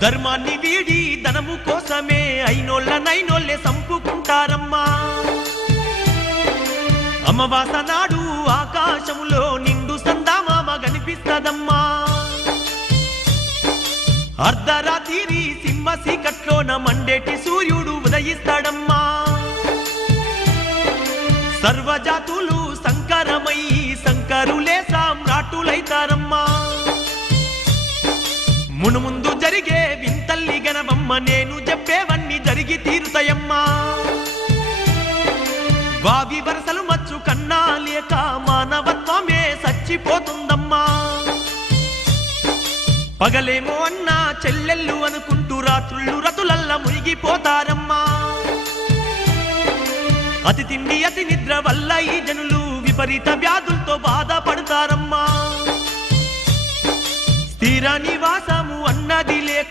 ధర్మాన్ని వీడి ధనము కోసమే అయినోళ్ళనైనోళ్ళే సంపుకుంటారమ్మా. అమావాస నాడు ఆకాశములో నిండు సందామామ కనిపిస్తదమ్మా. అర్ధరాత్రి సింహ సీకట్లోన మండేటి సూర్యుడు ఉదయిస్తాడమ్మా. సర్వజాతులు సంకరమయ్యి శంకరులే సామ్రాటులైతారమ్మా. మునుముందు జరిగే వింతల్లి గనవమ్మ, నేను చెప్పేవన్నీ జరిగి తీరుతాయమ్మా. వావి వరసలు మచ్చు కన్నా లేక మానవత్వమే చచ్చిపోతుందమ్మా. పగలేమో అన్నా చెల్లెళ్ళు అనుకుంటూ రాత్రుళ్ళు రతులల్లా మునిగిపోతారమ్మా. అతి తిండి అతి నిద్ర వల్ల ఈ జనులు విపరీత వ్యాధులతో బాధపడతారమ్మా. స్థిర నివాసము అన్నది లేక